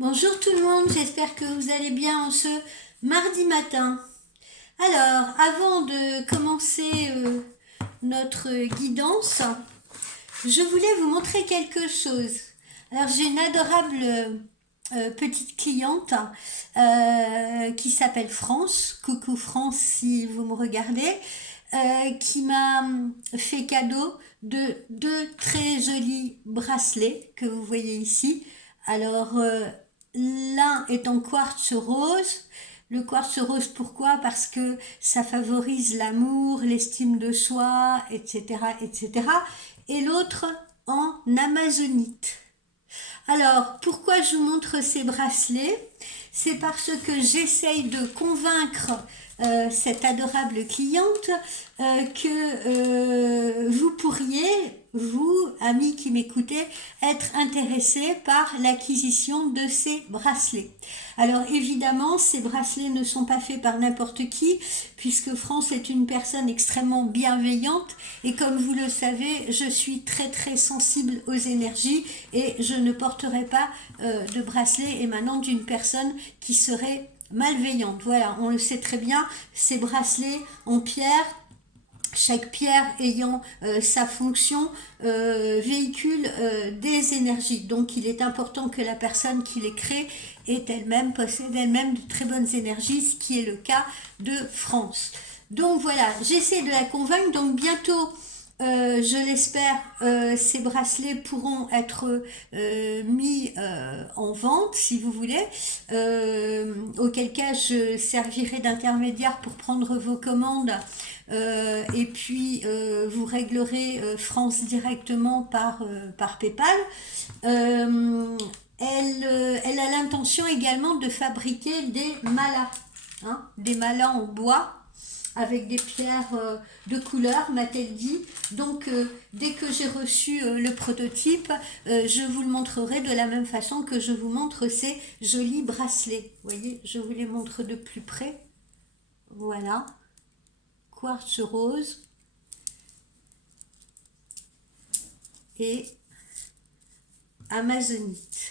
Bonjour tout le monde, j'espère que vous allez bien en ce mardi matin. Alors, avant de commencer notre guidance, je voulais vous montrer quelque chose. Alors, j'ai une adorable petite cliente qui s'appelle France. Coucou France si vous me regardez. Qui m'a fait cadeau de deux très jolis bracelets que vous voyez ici. Alors, l'un est en quartz rose. Le quartz rose, pourquoi? Parce que ça favorise l'amour, l'estime de soi, etc., etc. Et l'autre en amazonite. Alors, pourquoi je vous montre ces bracelets? C'est parce que j'essaye de convaincre cette adorable cliente que vous pourriez, vous, amis qui m'écoutez, être intéressés par l'acquisition de ces bracelets. Alors évidemment, ces bracelets ne sont pas faits par n'importe qui, puisque France est une personne extrêmement bienveillante, et comme vous le savez, je suis très très sensible aux énergies, et je ne porterai pas de bracelet émanant d'une personne qui serait malveillante. Voilà, on le sait très bien, ces bracelets en pierre, chaque pierre ayant sa fonction véhicule des énergies. Donc il est important que la personne qui les crée possède elle-même de très bonnes énergies, ce qui est le cas de France. Donc voilà, j'essaie de la convaincre. Donc bientôt, je l'espère, ces bracelets pourront être mis en vente, si vous voulez, auquel cas je servirai d'intermédiaire pour prendre vos commandes, et puis vous réglerez France directement par PayPal. Elle a l'intention également de fabriquer des malas, des malas en bois, avec des pierres de couleur, m'a-t-elle dit. Donc, dès que j'ai reçu le prototype, je vous le montrerai de la même façon que je vous montre ces jolis bracelets. Vous voyez, je vous les montre de plus près. Voilà, quartz rose et amazonite.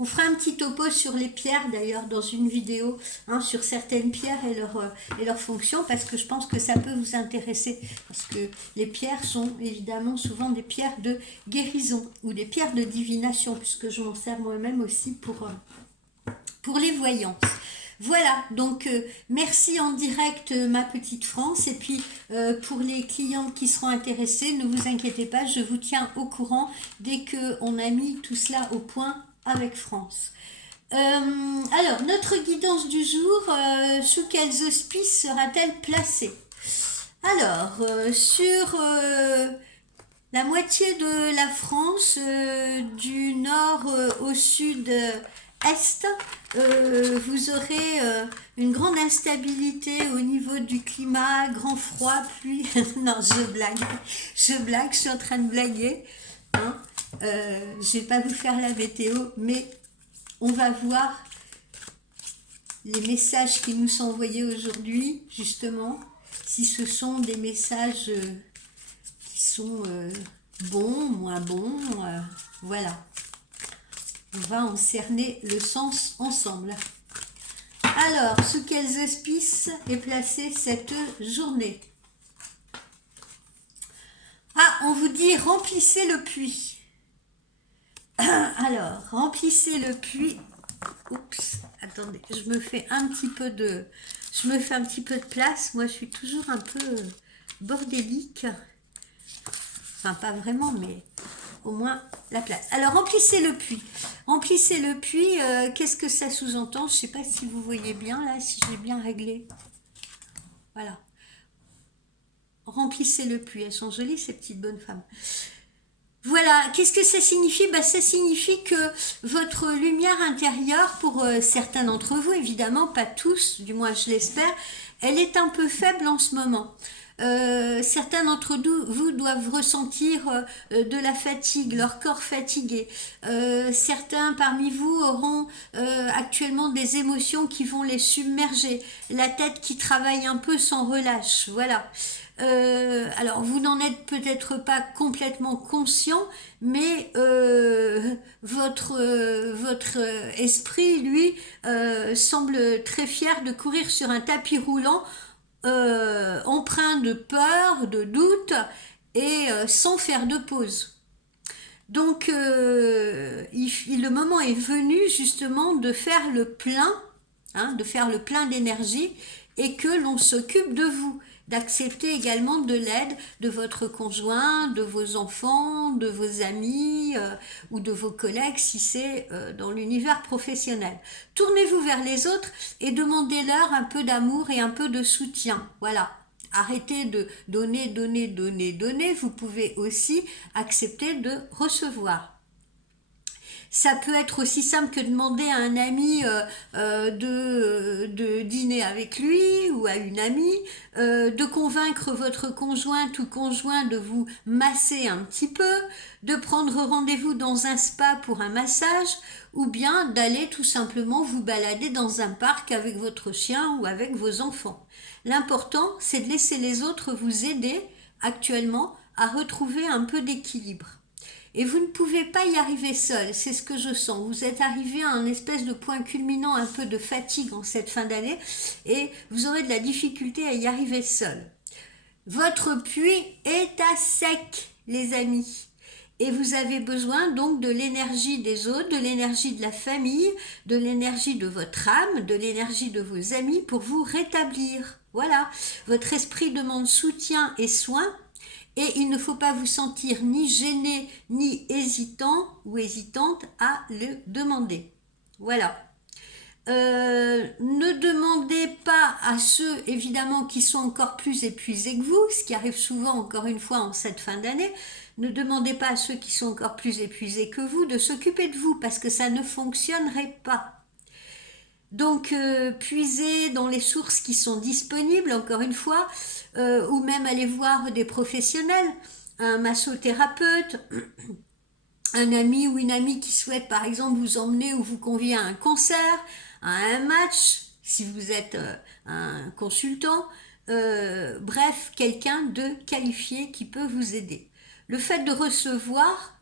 On fera un petit topo sur les pierres d'ailleurs dans une vidéo, sur certaines pierres et leurs fonctions, parce que je pense que ça peut vous intéresser, parce que les pierres sont évidemment souvent des pierres de guérison ou des pierres de divination, puisque je m'en sers moi-même aussi pour les voyances. Voilà, donc merci en direct ma petite France, et puis pour les clientes qui seront intéressées, ne vous inquiétez pas, je vous tiens au courant dès qu'on a mis tout cela au point avec France. Alors, notre guidance du jour, sous quels auspices sera-t-elle placée? Alors, sur la moitié de la France, du nord au sud-est, vous aurez une grande instabilité au niveau du climat, grand froid, pluie. Non, je blague, je suis en train de blaguer. Je vais pas vous faire la météo, mais on va voir les messages qui nous sont envoyés aujourd'hui, justement, si ce sont des messages qui sont bons, moins bons, voilà. On va en cerner le sens ensemble. Alors, sous quels auspices est placée cette journée? Ah, on vous dit remplissez le puits. Alors, remplissez le puits. Oups, attendez, je me fais un petit peu de place. Moi, je suis toujours un peu bordélique. Enfin, pas vraiment, mais au moins la place. Alors, remplissez le puits. Remplissez le puits, qu'est-ce que ça sous-entend? Je ne sais pas si vous voyez bien, là, si j'ai bien réglé. Voilà. Remplissez le puits. Elles sont jolies, ces petites bonnes femmes. Voilà, qu'est-ce que ça signifie? Ça signifie que votre lumière intérieure, pour certains d'entre vous, évidemment, pas tous, du moins je l'espère, elle est un peu faible en ce moment. Certains d'entre vous doivent ressentir de la fatigue, leur corps fatigué. Certains parmi vous auront actuellement des émotions qui vont les submerger, la tête qui travaille un peu sans relâche. Voilà. Alors vous n'en êtes peut-être pas complètement conscient, mais votre esprit, lui, semble très fier de courir sur un tapis roulant, empreint de peur, de doute, et sans faire de pause. Donc le moment est venu justement de faire le plein, de faire le plein d'énergie, et que l'on s'occupe de vous, d'accepter également de l'aide de votre conjoint, de vos enfants, de vos amis ou de vos collègues si c'est dans l'univers professionnel. Tournez-vous vers les autres et demandez-leur un peu d'amour et un peu de soutien. Voilà. Arrêtez de donner, donner, donner, donner. Vous pouvez aussi accepter de recevoir. Ça peut être aussi simple que demander à un ami de dîner avec lui ou à une amie, de convaincre votre conjointe ou conjoint de vous masser un petit peu, de prendre rendez-vous dans un spa pour un massage, ou bien d'aller tout simplement vous balader dans un parc avec votre chien ou avec vos enfants. L'important, c'est de laisser les autres vous aider actuellement à retrouver un peu d'équilibre. Et vous ne pouvez pas y arriver seul, c'est ce que je sens. Vous êtes arrivé à un espèce de point culminant, un peu de fatigue en cette fin d'année, et vous aurez de la difficulté à y arriver seul. Votre puits est à sec, les amis. Et vous avez besoin donc de l'énergie des autres, de l'énergie de la famille, de l'énergie de votre âme, de l'énergie de vos amis pour vous rétablir. Voilà, votre esprit demande soutien et soin. Et il ne faut pas vous sentir ni gêné, ni hésitant ou hésitante à le demander. Voilà. Ne demandez pas à ceux, évidemment, qui sont encore plus épuisés que vous, ce qui arrive souvent, encore une fois, en cette fin d'année. Ne demandez pas à ceux qui sont encore plus épuisés que vous de s'occuper de vous, parce que ça ne fonctionnerait pas. Donc, puisez dans les sources qui sont disponibles, encore une fois, ou même aller voir des professionnels, un massothérapeute, un ami ou une amie qui souhaite par exemple vous emmener ou vous convier à un concert, à un match, si vous êtes un consultant, bref, quelqu'un de qualifié qui peut vous aider. Le fait de recevoir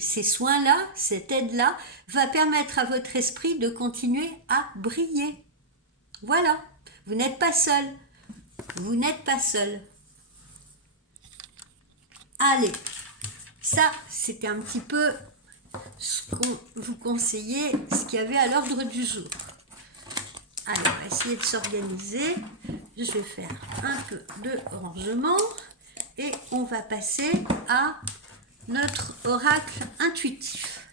ces soins-là, cette aide-là, va permettre à votre esprit de continuer à briller. Voilà, vous n'êtes pas seul. Vous n'êtes pas seul. Allez, ça, c'était un petit peu ce qu'on vous conseillait, ce qu'il y avait à l'ordre du jour. Allez, on va essayer de s'organiser. Je vais faire un peu de rangement et on va passer à notre oracle intuitif.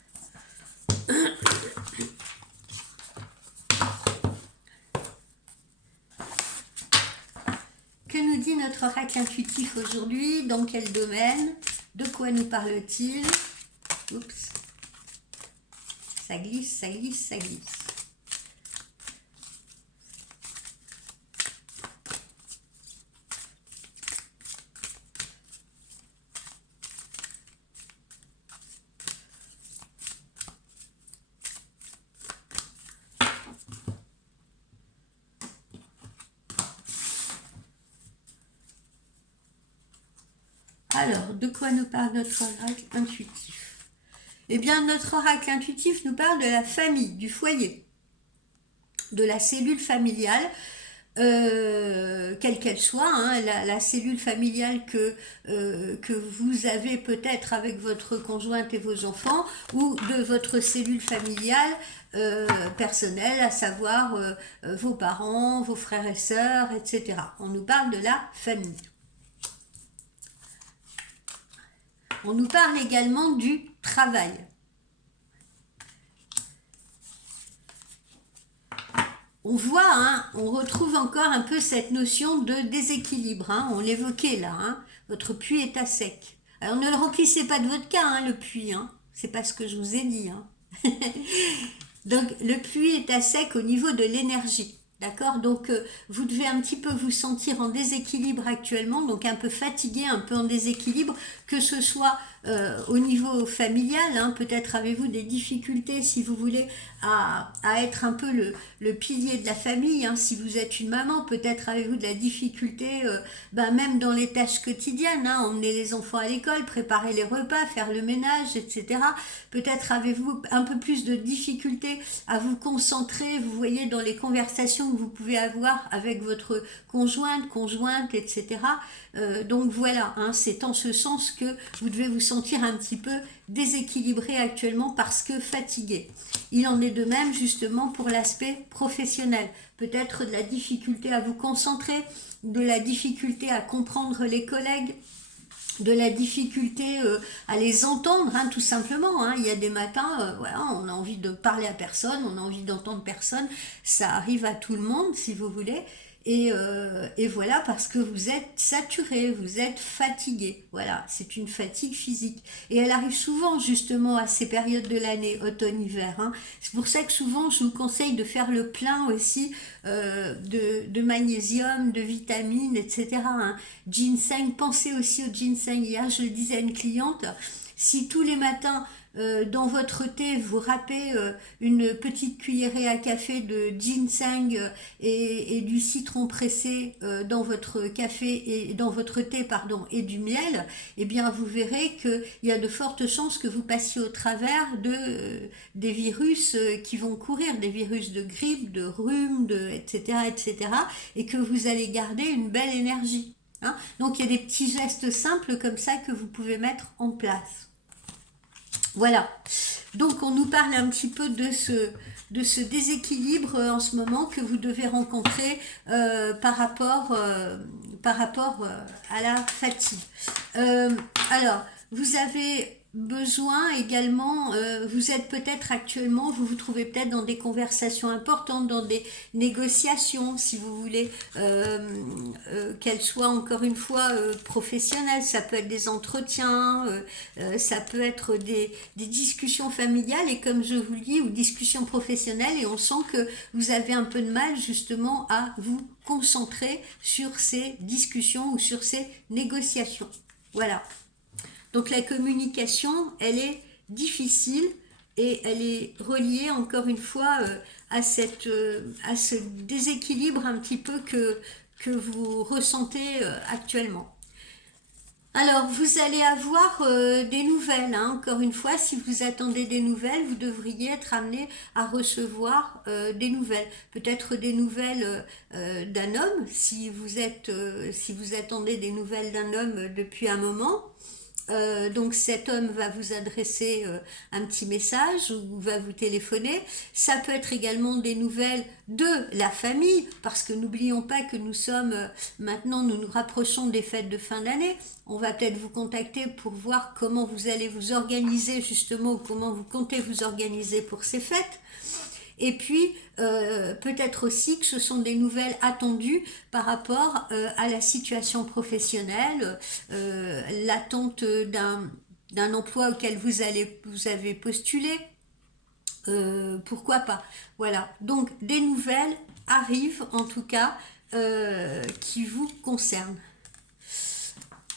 Que nous dit notre oracle intuitif aujourd'hui? Dans quel domaine? De quoi nous parle-t-il? Oups. Ça glisse, ça glisse, ça glisse. Alors, de quoi nous parle notre oracle intuitif? Eh bien, notre oracle intuitif nous parle de la famille, du foyer, de la cellule familiale, quelle qu'elle soit, la cellule familiale que vous avez peut-être avec votre conjointe et vos enfants, ou de votre cellule familiale personnelle, à savoir vos parents, vos frères et sœurs, etc. On nous parle de la famille. On nous parle également du travail. On voit, on retrouve encore un peu cette notion de déséquilibre. On l'évoquait là, votre puits est à sec. Alors ne le remplissez pas de vodka, le puits. C'est pas ce que je vous ai dit. Donc le puits est à sec au niveau de l'énergie. D'accord? Donc vous devez un petit peu vous sentir en déséquilibre actuellement, donc un peu fatigué, un peu en déséquilibre, que ce soit au niveau familial, hein, peut-être avez-vous des difficultés, si vous voulez, à être un peu le pilier de la famille, hein, si vous êtes une maman, peut-être avez-vous de la difficulté, même dans les tâches quotidiennes, hein, emmener les enfants à l'école, préparer les repas, faire le ménage, etc. Peut-être avez-vous un peu plus de difficultés à vous concentrer, vous voyez, dans les conversations que vous pouvez avoir avec votre conjointe, etc. Donc voilà, hein, c'est en ce sens que vous devez vous sentir un petit peu déséquilibré actuellement parce que fatigué. Il en est de même justement pour l'aspect professionnel. Peut-être de la difficulté à vous concentrer, de la difficulté à comprendre les collègues, de la difficulté à les entendre, hein, tout simplement. Hein. Il y a des matins, voilà, on a envie de parler à personne, on a envie d'entendre personne. Ça arrive à tout le monde, si vous voulez. Et voilà, parce que vous êtes saturé, vous êtes fatigué. Voilà, c'est une fatigue physique. Et elle arrive souvent, justement, à ces périodes de l'année, automne-hiver. Hein. C'est pour ça que souvent, je vous conseille de faire le plein aussi de magnésium, de vitamines, etc. Hein. Ginseng, pensez aussi au ginseng. Hier, je le disais à une cliente, si tous les matins, dans votre thé, vous râpez une petite cuillerée à café de ginseng et du citron pressé dans votre café et dans votre thé, pardon, et du miel, eh bien vous verrez qu'il y a de fortes chances que vous passiez au travers des virus qui vont courir, des virus de grippe, de rhume, etc., etc., et que vous allez garder une belle énergie. Hein. Donc il y a des petits gestes simples comme ça que vous pouvez mettre en place. Voilà, donc on nous parle un petit peu de ce déséquilibre en ce moment que vous devez rencontrer par rapport à la fatigue. Alors, vous avez besoin également, vous êtes peut-être actuellement, vous vous trouvez peut-être dans des conversations importantes, dans des négociations, si vous voulez, qu'elles soient encore une fois professionnelles, ça peut être des entretiens, ça peut être des discussions familiales et comme je vous le dis, ou discussions professionnelles et on sent que vous avez un peu de mal justement à vous concentrer sur ces discussions ou sur ces négociations. Voilà. Donc la communication, elle est difficile et elle est reliée encore une fois à ce déséquilibre un petit peu que vous ressentez actuellement. Alors, vous allez avoir des nouvelles, hein. Encore une fois, si vous attendez des nouvelles, vous devriez être amené à recevoir des nouvelles. Peut-être des nouvelles d'un homme, si vous attendez des nouvelles d'un homme depuis un moment. Donc cet homme va vous adresser un petit message ou va vous téléphoner. Ça peut être également des nouvelles de la famille, parce que n'oublions pas que nous sommes maintenant, nous nous rapprochons des fêtes de fin d'année. On va peut-être vous contacter pour voir comment vous allez vous organiser justement, ou comment vous comptez vous organiser pour ces fêtes. Et puis, peut-être aussi que ce sont des nouvelles attendues par rapport à la situation professionnelle, l'attente d'un emploi auquel vous avez postulé, pourquoi pas. Voilà, donc des nouvelles arrivent en tout cas qui vous concernent.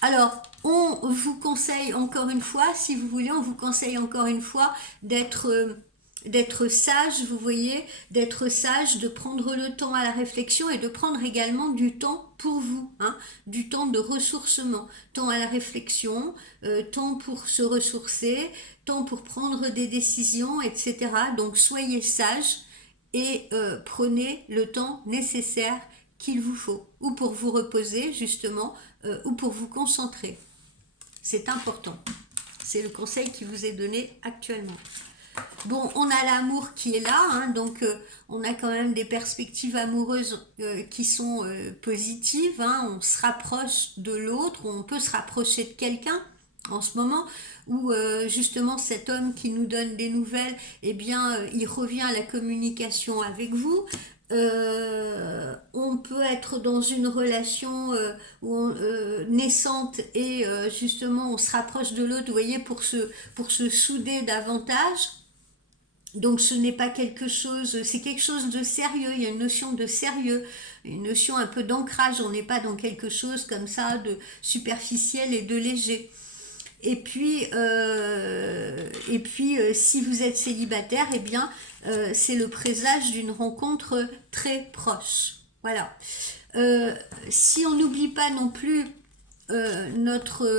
Alors, on vous conseille encore une fois, si vous voulez, on vous conseille encore une fois d'être sage, vous voyez, d'être sage, de prendre le temps à la réflexion et de prendre également du temps pour vous, hein, du temps de ressourcement, temps à la réflexion, temps pour se ressourcer, temps pour prendre des décisions, etc. Donc soyez sage et prenez le temps nécessaire qu'il vous faut, ou pour vous reposer justement, ou pour vous concentrer. C'est important. C'est le conseil qui vous est donné actuellement. Bon, on a l'amour qui est là, hein, donc on a quand même des perspectives amoureuses qui sont positives, hein, on se rapproche de l'autre, on peut se rapprocher de quelqu'un en ce moment, où justement cet homme qui nous donne des nouvelles, eh bien il revient à la communication avec vous. On peut être dans une relation naissante et justement on se rapproche de l'autre, vous voyez, pour se souder davantage. Donc ce n'est pas quelque chose, c'est quelque chose de sérieux, il y a une notion de sérieux, une notion un peu d'ancrage, on n'est pas dans quelque chose comme ça de superficiel et de léger. Si vous êtes célibataire, eh bien, c'est le présage d'une rencontre très proche. Voilà. Si on n'oublie pas non plus notre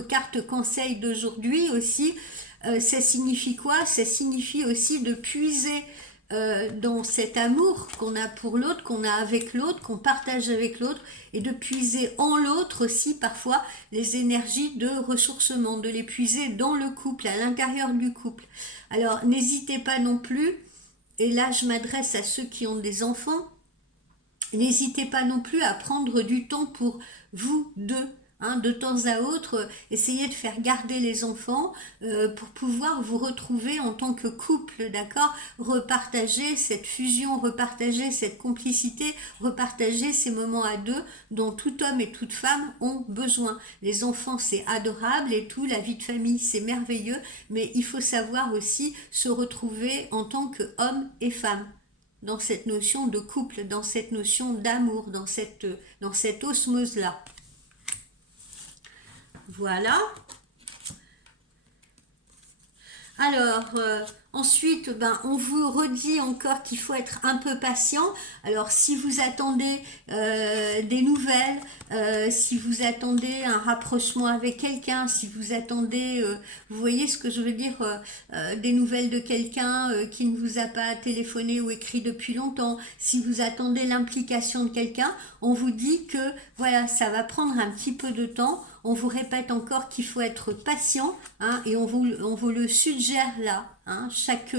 carte conseil d'aujourd'hui aussi, ça signifie quoi? Ça signifie aussi de puiser dans cet amour qu'on a pour l'autre, qu'on a avec l'autre, qu'on partage avec l'autre, et de puiser en l'autre aussi parfois les énergies de ressourcement, de les puiser dans le couple, à l'intérieur du couple. Alors n'hésitez pas non plus, et là je m'adresse à ceux qui ont des enfants, n'hésitez pas non plus à prendre du temps pour vous deux. Hein, de temps à autre, essayez de faire garder les enfants pour pouvoir vous retrouver en tant que couple, d'accord? Repartager cette fusion, repartager cette complicité, repartager ces moments à deux dont tout homme et toute femme ont besoin. Les enfants, c'est adorable et tout, la vie de famille, c'est merveilleux, mais il faut savoir aussi se retrouver en tant qu'homme et femme dans cette notion de couple, dans cette notion d'amour, dans cette osmose-là. Voilà. Alors, ensuite, on vous redit encore qu'il faut être un peu patient. Alors, si vous attendez des nouvelles, si vous attendez un rapprochement avec quelqu'un, si vous attendez, vous voyez ce que je veux dire, des nouvelles de quelqu'un qui ne vous a pas téléphoné ou écrit depuis longtemps, si vous attendez l'implication de quelqu'un, on vous dit que voilà, ça va prendre un petit peu de temps. On vous répète encore qu'il faut être patient, hein, et on vous le suggère là. Hein, chaque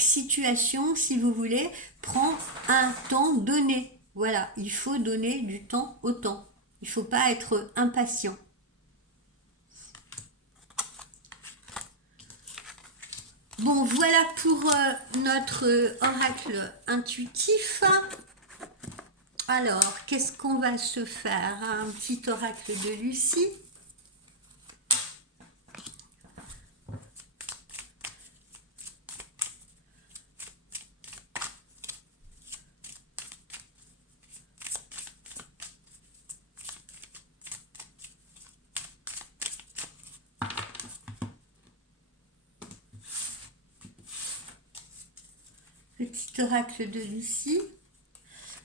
situation, si vous voulez, prend un temps donné. Voilà, il faut donner du temps au temps. Il ne faut pas être impatient. Bon, voilà pour notre oracle intuitif. Alors, qu'est-ce qu'on va se faire? Un petit oracle de Lucie. Petit oracle de Lucie.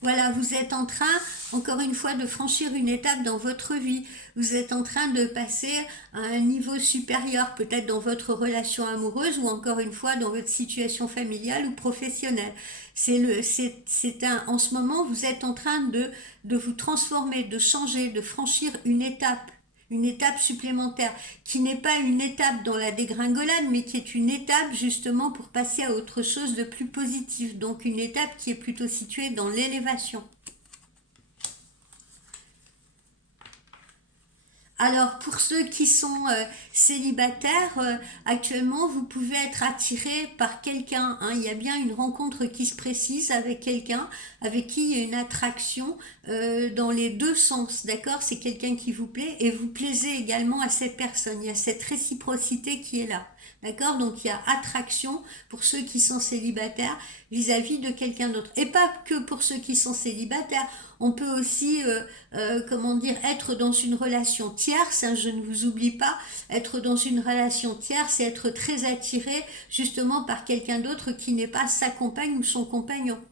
Voilà, vous êtes en train, encore une fois, de franchir une étape dans votre vie. Vous êtes en train de passer à un niveau supérieur, peut-être dans votre relation amoureuse ou encore une fois dans votre situation familiale ou professionnelle. En ce moment, vous êtes en train de vous transformer, de changer, de franchir une étape supplémentaire, qui n'est pas une étape dans la dégringolade, mais qui est une étape justement pour passer à autre chose de plus positif. Donc une étape qui est plutôt située dans l'élévation. Alors, pour ceux qui sont célibataires, actuellement, vous pouvez être attiré par quelqu'un. Hein. Il y a bien une rencontre qui se précise avec quelqu'un, avec qui il y a une attraction dans les deux sens. D'accord? C'est quelqu'un qui vous plaît et vous plaisez également à cette personne. Il y a cette réciprocité qui est là. D'accord? Donc, il y a attraction pour ceux qui sont célibataires vis-à-vis de quelqu'un d'autre. Et pas que pour ceux qui sont célibataires. On peut aussi, être dans une relation tierce, hein, je ne vous oublie pas, être dans une relation tierce, c'est être très attiré justement par quelqu'un d'autre qui n'est pas sa compagne ou son compagnon.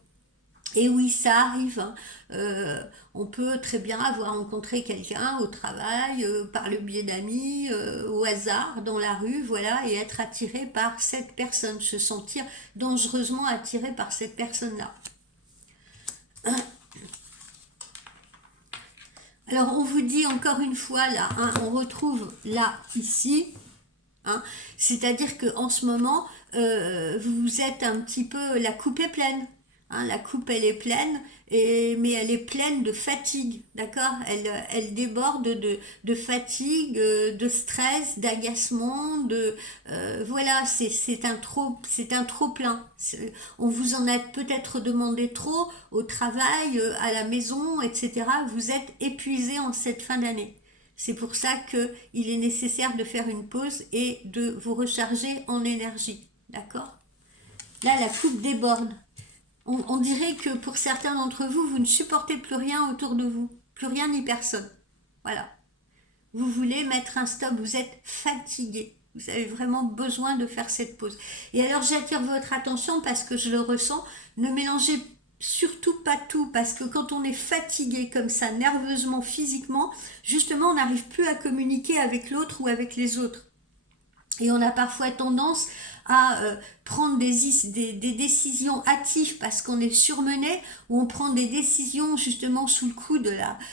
Et oui, ça arrive. Hein. On peut très bien avoir rencontré quelqu'un au travail, par le biais d'amis, au hasard, dans la rue, voilà, et être attiré par cette personne, se sentir dangereusement attiré par cette personne-là. Alors, on vous dit encore une fois, là, hein, on retrouve là, ici, hein, c'est-à-dire qu'en ce moment, vous êtes un petit peu, la coupe est pleine. Hein, la coupe, elle est pleine, mais elle est pleine de fatigue, d'accord? Elle déborde de fatigue, de stress, d'agacement, voilà, c'est un trop plein. On vous en a peut-être demandé trop au travail, à la maison, etc. Vous êtes épuisé en cette fin d'année. C'est pour ça qu'il est nécessaire de faire une pause et de vous recharger en énergie, d'accord? Là, la coupe déborde. On dirait que pour certains d'entre vous, vous ne supportez plus rien autour de vous. Plus rien ni personne. Voilà. vous voulez mettre un stop, vous êtes fatigué. Vous avez vraiment besoin de faire cette pause. Et alors j'attire votre attention parce que je le ressens, ne mélangez surtout pas tout, parce que quand on est fatigué comme ça, nerveusement, physiquement, justement on n'arrive plus à communiquer avec l'autre ou avec les autres. Et on a parfois tendance à prendre des décisions hâtives parce qu'on est surmené, ou on prend des décisions justement sous le coup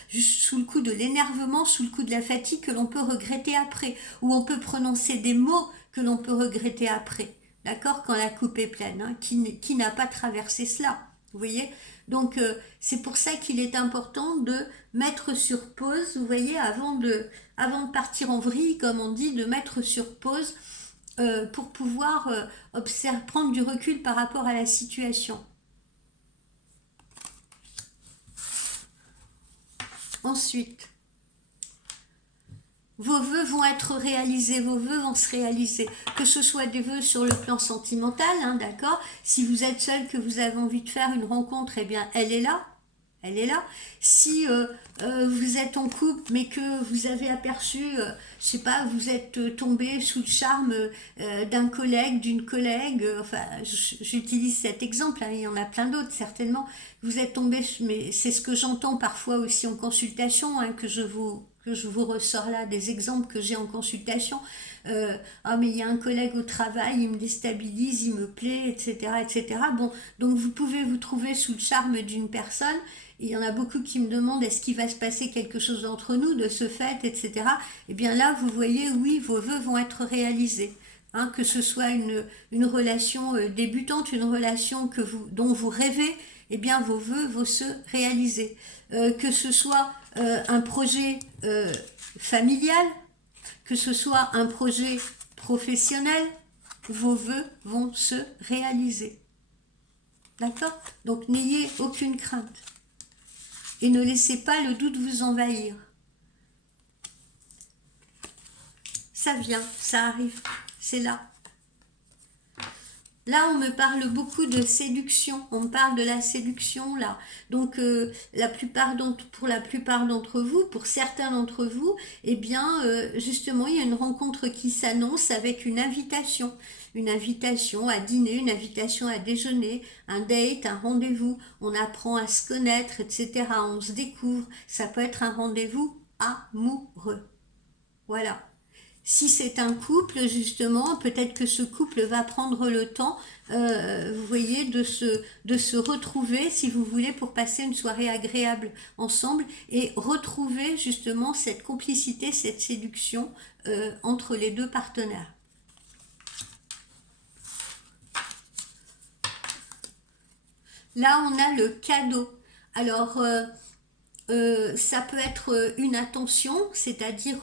sous le coup de l'énervement, sous le coup de la fatigue que l'on peut regretter après, ou on peut prononcer des mots que l'on peut regretter après. D'accord? Quand la coupe est pleine, hein, qui n'a pas traversé cela? Vous voyez? Donc c'est pour ça qu'il est important de mettre sur pause, vous voyez, avant de partir en vrille, comme on dit, de mettre sur pause pour pouvoir prendre du recul par rapport à la situation. Ensuite, vos vœux vont être réalisés, vos vœux vont se réaliser, que ce soit des vœux sur le plan sentimental, hein, d'accord? Si vous êtes seul, que vous avez envie de faire une rencontre, eh bien, elle est là. Elle est là. Si vous êtes en couple, mais que vous avez aperçu, je sais pas, vous êtes tombé sous le charme d'un collègue, d'une collègue, enfin, j'utilise cet exemple, hein, il y en a plein d'autres certainement. Vous êtes tombé, mais c'est ce que j'entends parfois aussi en consultation, hein, que je vous ressors là, des exemples que j'ai en consultation. Ah mais il y a un collègue au travail, il me déstabilise, il me plaît, etc., etc. Bon, donc vous pouvez vous trouver sous le charme d'une personne. Il y en a beaucoup qui me demandent est-ce qu'il va se passer quelque chose entre nous de ce fait, etc. Eh bien là, vous voyez, oui, vos vœux vont être réalisés. Hein, que ce soit une relation débutante, une relation dont vous rêvez, eh bien vos vœux vont se réaliser. Que ce soit un projet familial, que ce soit un projet professionnel, vos vœux vont se réaliser. D'accord? Donc n'ayez aucune crainte. Et ne laissez pas le doute vous envahir. Ça vient, ça arrive, c'est là. Là, on me parle beaucoup de séduction, on me parle de la séduction là. Donc, pour la plupart d'entre vous, pour certains d'entre vous, eh bien, justement, il y a une rencontre qui s'annonce avec une invitation à dîner, une invitation à déjeuner, un date, un rendez-vous. On apprend à se connaître, etc. On se découvre. Ça peut être un rendez-vous amoureux. Voilà. Si c'est un couple, justement, peut-être que ce couple va prendre le temps, vous voyez, de se retrouver, si vous voulez, pour passer une soirée agréable ensemble et retrouver justement cette complicité, cette séduction entre les deux partenaires. Là, on a le cadeau. Alors, ça peut être une attention, c'est-à-dire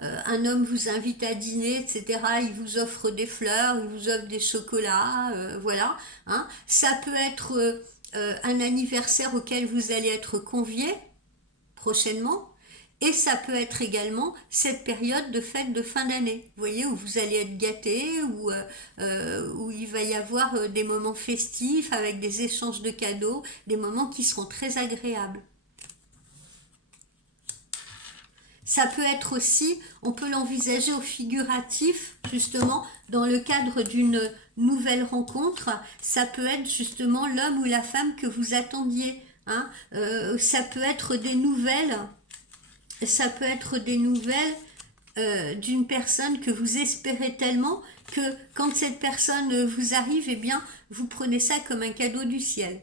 un homme vous invite à dîner, etc. Il vous offre des fleurs, il vous offre des chocolats, voilà. Hein. Ça peut être un anniversaire auquel vous allez être convié prochainement. Et ça peut être également cette période de fête de fin d'année, vous voyez, où vous allez être gâté, où il va y avoir des moments festifs avec des échanges de cadeaux, des moments qui seront très agréables. Ça peut être aussi, on peut l'envisager au figuratif, justement, dans le cadre d'une nouvelle rencontre. Ça peut être justement l'homme ou la femme que vous attendiez. Hein. Ça peut être des nouvelles. Ça peut être des nouvelles d'une personne que vous espérez tellement que quand cette personne vous arrive, eh bien, vous prenez ça comme un cadeau du ciel.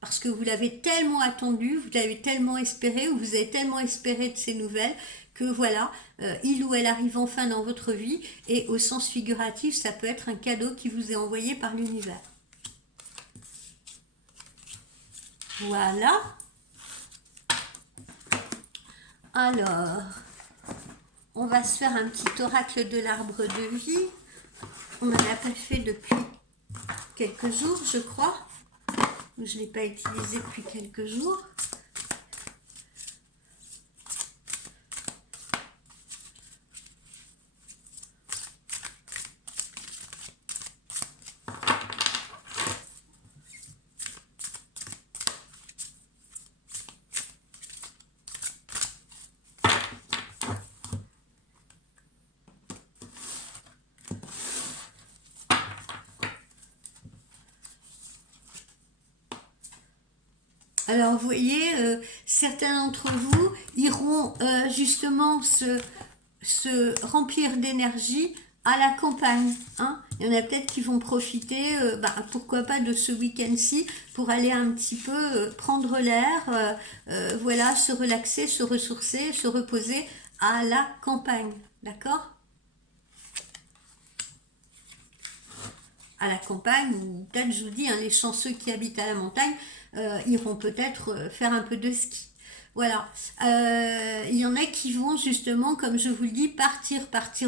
Parce que vous l'avez tellement attendu, vous l'avez tellement espéré, ou vous avez tellement espéré de ces nouvelles, que voilà, il ou elle arrive enfin dans votre vie, et au sens figuratif, ça peut être un cadeau qui vous est envoyé par l'univers. Voilà. Alors, on va se faire un petit oracle de l'arbre de vie. On n'en a pas fait depuis quelques jours, je crois. Je ne l'ai pas utilisé depuis quelques jours. Alors, vous voyez, certains d'entre vous iront justement se remplir d'énergie à la campagne. Hein. Il y en a peut-être qui vont profiter, pourquoi pas, de ce week-end-ci pour aller un petit peu prendre l'air, voilà, se relaxer, se ressourcer, se reposer à la campagne. D'accord? À la campagne, ou peut-être, je vous dis, hein, les chanceux qui habitent à la montagne iront peut-être faire un peu de ski. Voilà. Il y en a qui vont justement, comme je vous le dis, partir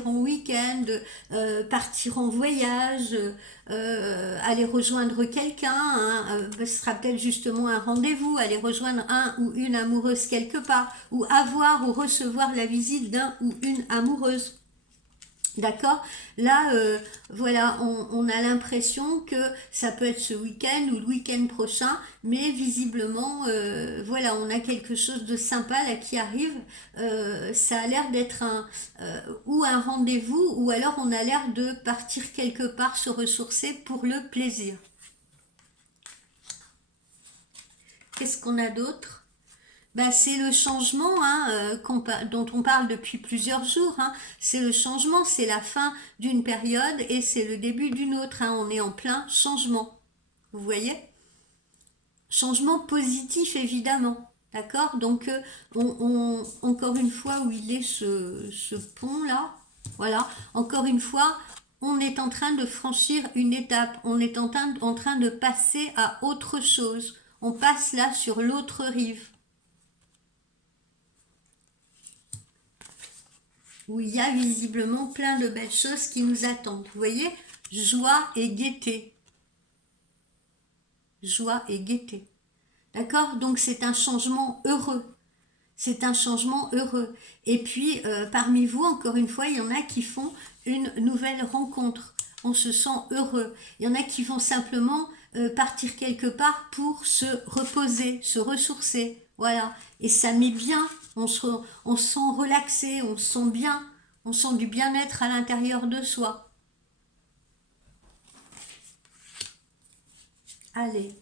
en week-end, partir en voyage, aller rejoindre quelqu'un, hein, ce sera peut-être justement un rendez-vous, aller rejoindre un ou une amoureuse quelque part, ou avoir ou recevoir la visite d'un ou une amoureuse. D'accord? Là, voilà, on a l'impression que ça peut être ce week-end ou le week-end prochain, mais visiblement, voilà, on a quelque chose de sympa là qui arrive. Ça a l'air d'être ou un rendez-vous, ou alors on a l'air de partir quelque part se ressourcer pour le plaisir. Qu'est-ce qu'on a d'autre? Ben, c'est le changement, hein, dont on parle depuis plusieurs jours. Hein. C'est le changement, c'est la fin d'une période et c'est le début d'une autre. Hein. On est en plein changement. Vous voyez? Changement positif, évidemment. D'accord? Donc, encore une fois, où il est ce pont-là, voilà, encore une fois, on est en train de franchir une étape. On est en train de passer à autre chose. On passe là sur l'autre rive, où il y a visiblement plein de belles choses qui nous attendent. Vous voyez, joie et gaieté. Joie et gaieté. D'accord? Donc c'est un changement heureux. C'est un changement heureux. Et puis, parmi vous, encore une fois, il y en a qui font une nouvelle rencontre. On se sent heureux. Il y en a qui vont simplement partir quelque part pour se reposer, se ressourcer. Voilà. Et ça met bien. On se sent relaxé, on se sent bien. On sent du bien-être à l'intérieur de soi. Allez.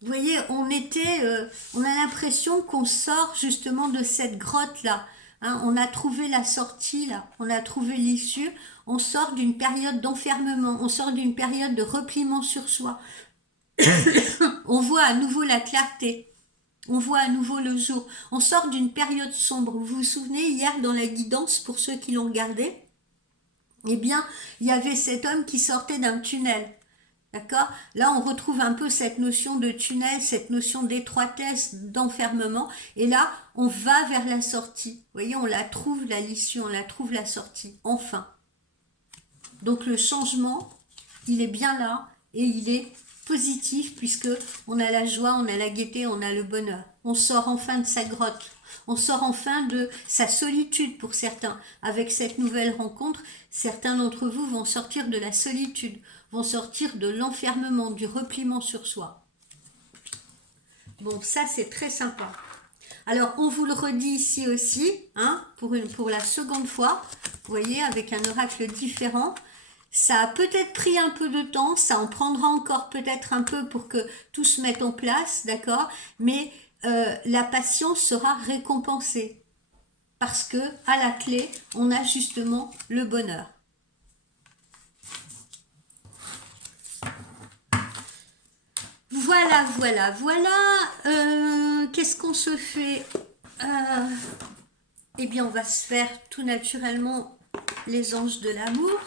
Vous voyez, on a l'impression qu'on sort justement de cette grotte-là. Hein, on a trouvé la sortie, là. On a trouvé l'issue. On sort d'une période d'enfermement. On sort d'une période de repliement sur soi. On voit à nouveau la clarté. On voit à nouveau le jour. On sort d'une période sombre. Vous vous souvenez, hier, dans la guidance, pour ceux qui l'ont regardé, eh bien, il y avait cet homme qui sortait d'un tunnel. D'accord? Là, on retrouve un peu cette notion de tunnel, cette notion d'étroitesse, d'enfermement. Et là, on va vers la sortie. Vous voyez, on la trouve, l'issue, on la trouve, la sortie. Enfin. Donc, le changement, il est bien là et il est positif puisque on a la joie, on a la gaieté, on a le bonheur. On sort enfin de sa grotte. On sort enfin de sa solitude pour certains. Avec cette nouvelle rencontre, certains d'entre vous vont sortir de la solitude, vont sortir de l'enfermement, du repliement sur soi. Bon, ça c'est très sympa. Alors, on vous le redit ici aussi, hein, pour la seconde fois, vous voyez, avec un oracle différent. Ça a peut-être pris un peu de temps, ça en prendra encore peut-être un peu pour que tout se mette en place, d'accord? Mais la patience sera récompensée parce que à la clé, on a justement le bonheur. Voilà, voilà, voilà. Qu'est-ce qu'on se fait? Eh bien, on va se faire tout naturellement les anges de l'amour.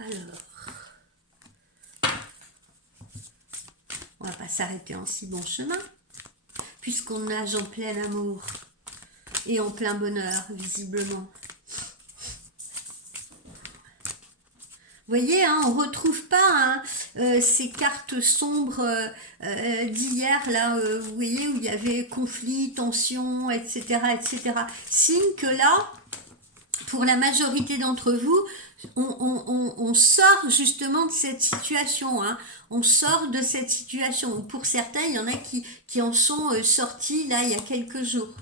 Alors, on va pas s'arrêter en si bon chemin, puisqu'on nage en plein amour et en plein bonheur, visiblement. Vous voyez, hein, on ne retrouve pas ces cartes sombres d'hier, là, vous voyez, où il y avait conflit, tension, etc., etc. Signe que là, pour la majorité d'entre vous, on sort justement de cette situation. Hein. On sort de cette situation. Pour certains, il y en a qui en sont sortis là il y a quelques jours.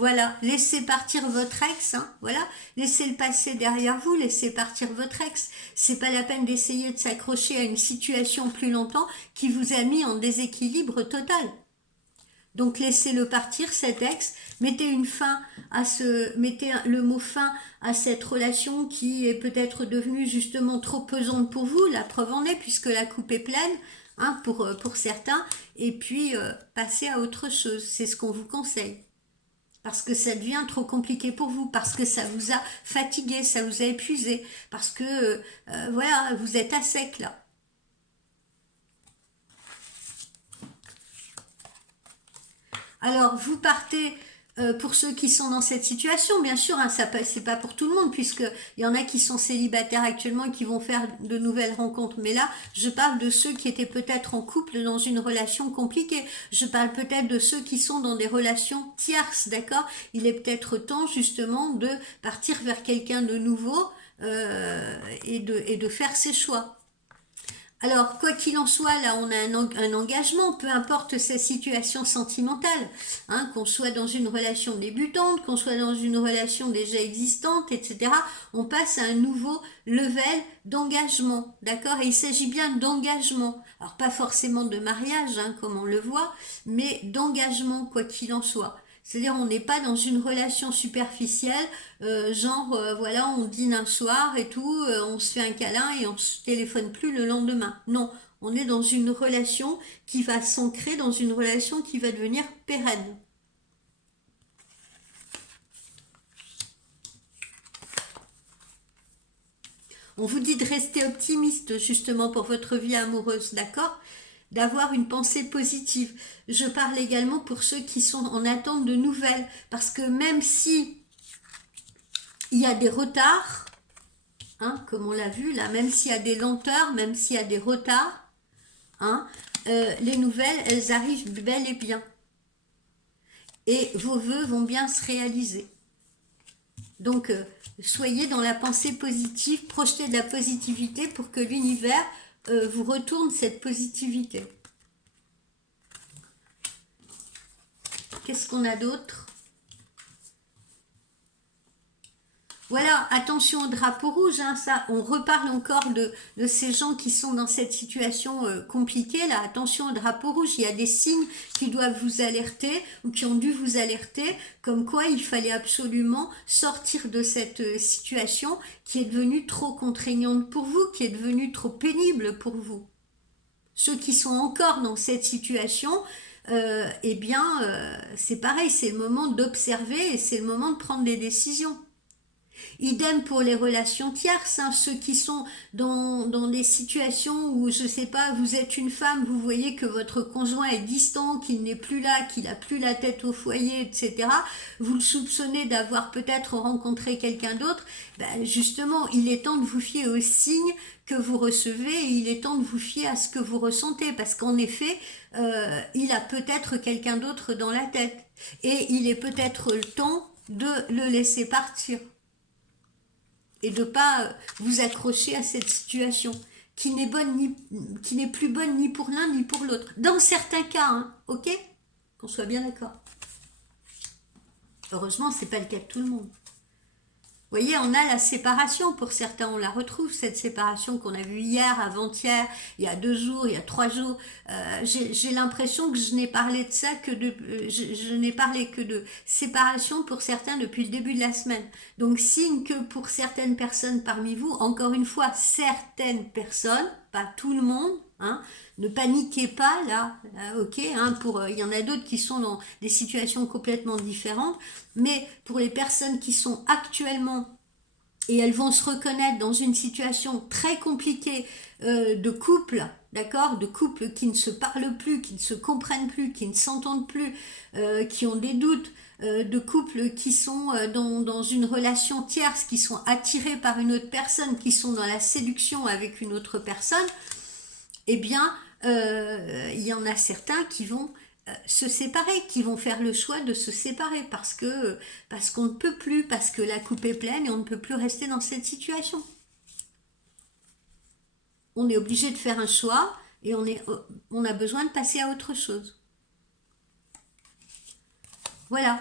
Voilà, laissez partir votre ex, hein, voilà, laissez le passé derrière vous, laissez partir votre ex. C'est pas la peine d'essayer de s'accrocher à une situation plus longtemps qui vous a mis en déséquilibre total. Donc laissez-le partir, cet ex, mettez le mot fin à cette relation qui est peut-être devenue justement trop pesante pour vous, la preuve en est puisque la coupe est pleine, hein, pour certains, et puis passez à autre chose, c'est ce qu'on vous conseille. Parce que ça devient trop compliqué pour vous, parce que ça vous a fatigué, ça vous a épuisé, parce que voilà, vous êtes à sec là. Alors, vous partez, pour ceux qui sont dans cette situation, bien sûr, hein, c'est pas pour tout le monde, puisqu'il y en a qui sont célibataires actuellement et qui vont faire de nouvelles rencontres. Mais là, je parle de ceux qui étaient peut-être en couple dans une relation compliquée. Je parle peut-être de ceux qui sont dans des relations tierces, d'accord? Il est peut-être temps, justement, de partir vers quelqu'un de nouveau et de faire ses choix. Alors, quoi qu'il en soit, là, on a un engagement, peu importe sa situation sentimentale, hein, qu'on soit dans une relation débutante, qu'on soit dans une relation déjà existante, etc. On passe à un nouveau level d'engagement, d'accord? Et il s'agit bien d'engagement. Alors, pas forcément de mariage, hein, comme on le voit, mais d'engagement, quoi qu'il en soit. C'est-à-dire, on n'est pas dans une relation superficielle, voilà, on dîne un soir et tout, on se fait un câlin et on se téléphone plus le lendemain. Non, on est dans une relation qui va s'ancrer, dans une relation qui va devenir pérenne. On vous dit de rester optimiste justement pour votre vie amoureuse, d'accord? D'avoir une pensée positive. Je parle également pour ceux qui sont en attente de nouvelles, parce que même si il y a des retards, hein, comme on l'a vu là, même s'il y a des lenteurs, même s'il y a des retards, hein, les nouvelles, elles arrivent bel et bien. Et vos vœux vont bien se réaliser. Donc, soyez dans la pensée positive, projetez de la positivité pour que l'univers vous retourne cette positivité. Qu'est-ce qu'on a d'autre? Voilà, attention au drapeau rouge, hein, ça, on reparle encore de ces gens qui sont dans cette situation compliquée, là, attention au drapeau rouge, il y a des signes qui doivent vous alerter, ou qui ont dû vous alerter, comme quoi il fallait absolument sortir de cette situation qui est devenue trop contraignante pour vous, qui est devenue trop pénible pour vous. Ceux qui sont encore dans cette situation, eh bien, c'est pareil, c'est le moment d'observer et c'est le moment de prendre des décisions. Idem pour les relations tierces, hein, ceux qui sont dans des situations où, je sais pas, vous êtes une femme, vous voyez que votre conjoint est distant, qu'il n'est plus là, qu'il a plus la tête au foyer, etc. Vous le soupçonnez d'avoir peut-être rencontré quelqu'un d'autre. Ben justement, il est temps de vous fier aux signes que vous recevez et il est temps de vous fier à ce que vous ressentez parce qu'en effet, il a peut-être quelqu'un d'autre dans la tête et il est peut-être le temps de le laisser partir et de ne pas vous accrocher à cette situation qui n'est plus bonne ni pour l'un ni pour l'autre. Dans certains cas, hein, ok? Qu'on soit bien d'accord. Heureusement, c'est pas le cas de tout le monde. Vous voyez, on a la séparation pour certains, on la retrouve, cette séparation qu'on a vue hier, avant-hier, il y a 2 jours, il y a 3 jours. J'ai l'impression que je n'ai parlé de ça je n'ai parlé que de séparation pour certains depuis le début de la semaine. Donc, signe que pour certaines personnes parmi vous, encore une fois, certaines personnes, pas tout le monde, hein, ne paniquez pas là, ok, hein, il y en a d'autres qui sont dans des situations complètement différentes, mais pour les personnes qui sont actuellement, et elles vont se reconnaître dans une situation très compliquée de couple, d'accord, de couple qui ne se parlent plus, qui ne se comprennent plus, qui ne s'entendent plus, qui ont des doutes, de couples qui sont dans une relation tierce, qui sont attirés par une autre personne, qui sont dans la séduction avec une autre personne, eh bien, il y en a certains qui vont se séparer, qui vont faire le choix de se séparer parce qu'on ne peut plus, parce que la coupe est pleine et on ne peut plus rester dans cette situation. On est obligé de faire un choix et on a besoin de passer à autre chose. Voilà.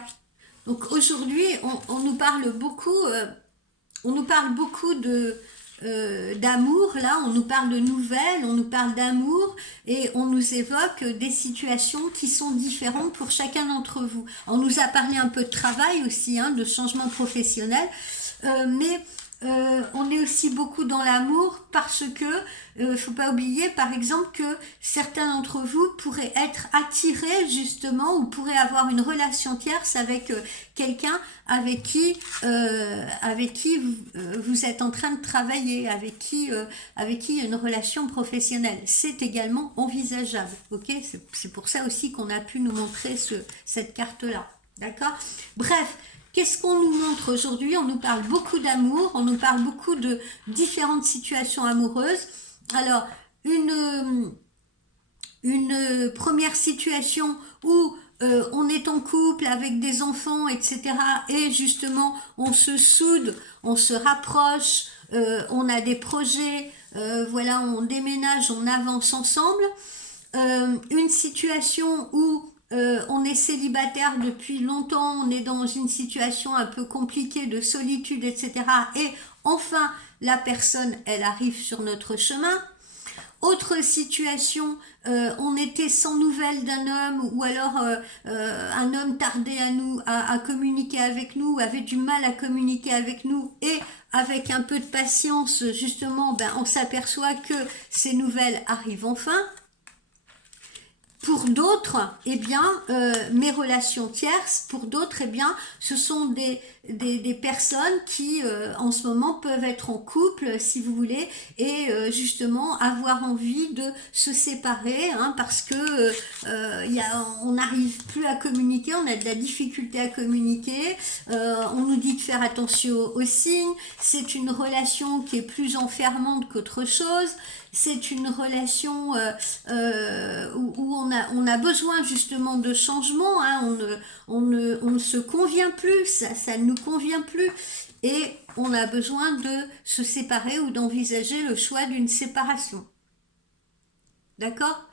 Donc aujourd'hui, on nous parle beaucoup, d'amour, là, on nous parle de nouvelles, on nous parle d'amour, et on nous évoque des situations qui sont différentes pour chacun d'entre vous. On nous a parlé un peu de travail aussi, hein, de changement professionnel, mais on est aussi beaucoup dans l'amour parce que faut pas oublier par exemple que certains d'entre vous pourraient être attirés justement ou pourraient avoir une relation tierce avec quelqu'un avec qui vous êtes en train de travailler, avec qui il y a une relation professionnelle. C'est également envisageable, ok? C'est pour ça aussi qu'on a pu nous montrer cette carte-là, d'accord? Bref. Qu'est-ce qu'on nous montre aujourd'hui? On nous parle beaucoup d'amour, on nous parle beaucoup de différentes situations amoureuses. Alors, une première situation où on est en couple avec des enfants, etc. Et justement, on se soude, on se rapproche, on a des projets, voilà, on déménage, on avance ensemble. Une situation où on est célibataire depuis longtemps, on est dans une situation un peu compliquée de solitude, etc. Et enfin, la personne, elle arrive sur notre chemin. Autre situation, on était sans nouvelles d'un homme, ou alors un homme tardait à communiquer avec nous, avait du mal à communiquer avec nous, et avec un peu de patience, justement, on s'aperçoit que ces nouvelles arrivent enfin. Pour d'autres, eh bien, mes relations tierces, pour d'autres, eh bien, ce sont des personnes qui, en ce moment, peuvent être en couple, si vous voulez, et justement avoir envie de se séparer, hein, parce que on n'arrive plus à communiquer, on a de la difficulté à communiquer, on nous dit de faire attention aux signes, c'est une relation qui est plus enfermante qu'autre chose. C'est une relation où on a besoin justement de changement, hein, on ne se convient plus, ça ne nous convient plus, et on a besoin de se séparer ou d'envisager le choix d'une séparation. D'accord?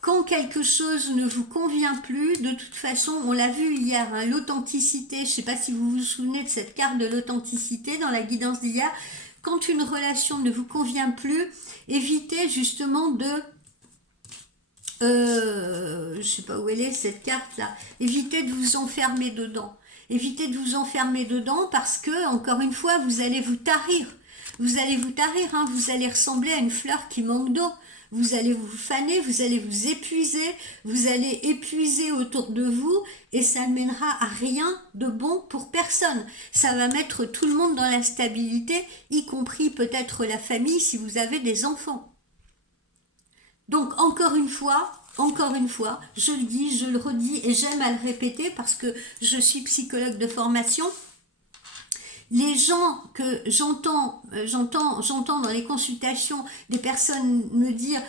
Quand quelque chose ne vous convient plus, de toute façon, on l'a vu hier, hein, l'authenticité, je ne sais pas si vous vous souvenez de cette carte de l'authenticité dans la guidance d'hier. Quand une relation ne vous convient plus, évitez justement de... je ne sais pas où elle est cette carte-là. Évitez de vous enfermer dedans. Évitez de vous enfermer dedans parce que, encore une fois, vous allez vous tarir. Vous allez vous tarir, hein, vous allez ressembler à une fleur qui manque d'eau. Vous allez vous faner, vous allez vous épuiser, vous allez épuiser autour de vous et ça ne mènera à rien de bon pour personne. Ça va mettre tout le monde dans l'instabilité, y compris peut-être la famille si vous avez des enfants. Donc encore une fois, je le dis, je le redis et j'aime à le répéter parce que je suis psychologue de formation. Les gens que j'entends dans les consultations des personnes me dire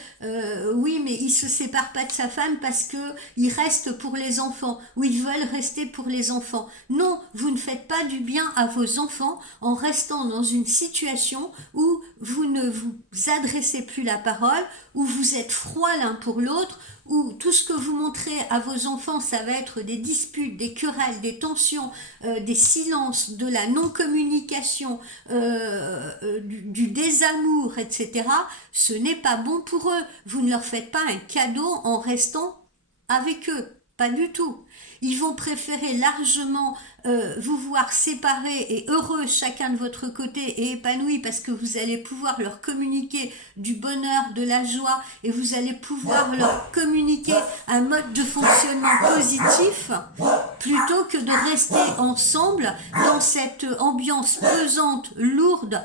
oui mais il se sépare pas de sa femme parce que il reste pour les enfants ou ils veulent rester pour les enfants. Non, vous ne faites pas du bien à vos enfants en restant dans une situation où vous ne vous adressez plus la parole, où vous êtes froid l'un pour l'autre, où tout ce que vous montrez à vos enfants, ça va être des disputes, des querelles, des tensions, des silences, de la non-communication, du désamour, etc. Ce n'est pas bon pour eux. Vous ne leur faites pas un cadeau en restant avec eux. Pas du tout. Ils vont préférer largement vous voir séparés et heureux chacun de votre côté et épanouis parce que vous allez pouvoir leur communiquer du bonheur, de la joie et vous allez pouvoir leur communiquer un mode de fonctionnement positif plutôt que de rester ensemble dans cette ambiance pesante, lourde,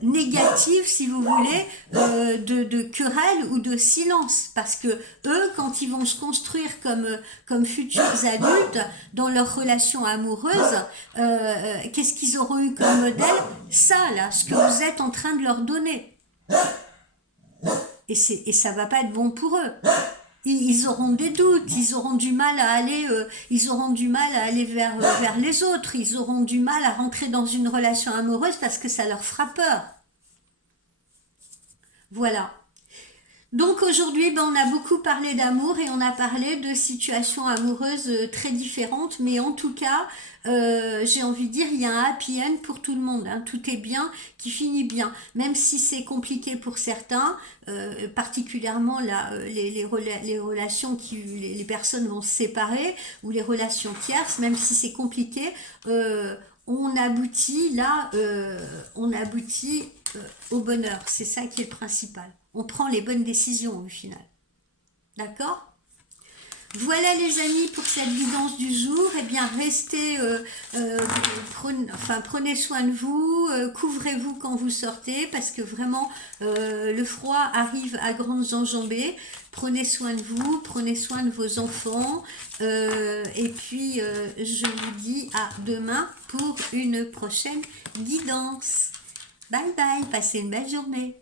négative si vous voulez, de querelle ou de silence. Parce que eux, quand ils vont se construire comme futurs adultes dans leur relation amoureuse, qu'est-ce qu'ils auront eu comme modèle? Ça là, ce que vous êtes en train de leur donner. Et ça va pas être bon pour eux. Ils auront des doutes, ils auront du mal à aller, vers les autres, ils auront du mal à rentrer dans une relation amoureuse parce que ça leur fera peur. Voilà. Donc aujourd'hui, ben, on a beaucoup parlé d'amour et on a parlé de situations amoureuses très différentes, mais en tout cas, j'ai envie de dire, il y a un happy end pour tout le monde, hein. Tout est bien, qui finit bien, même si c'est compliqué pour certains, particulièrement là, les relations les personnes vont se séparer ou les relations tierces, même si c'est compliqué, on aboutit là, on aboutit au bonheur. C'est ça qui est le principal. On prend les bonnes décisions au final. D'accord? Voilà les amis pour cette guidance du jour. Eh bien, restez, prenez soin de vous, couvrez-vous quand vous sortez parce que vraiment le froid arrive à grandes enjambées. Prenez soin de vous, prenez soin de vos enfants et puis je vous dis à demain pour une prochaine guidance. Bye bye, passez une belle journée.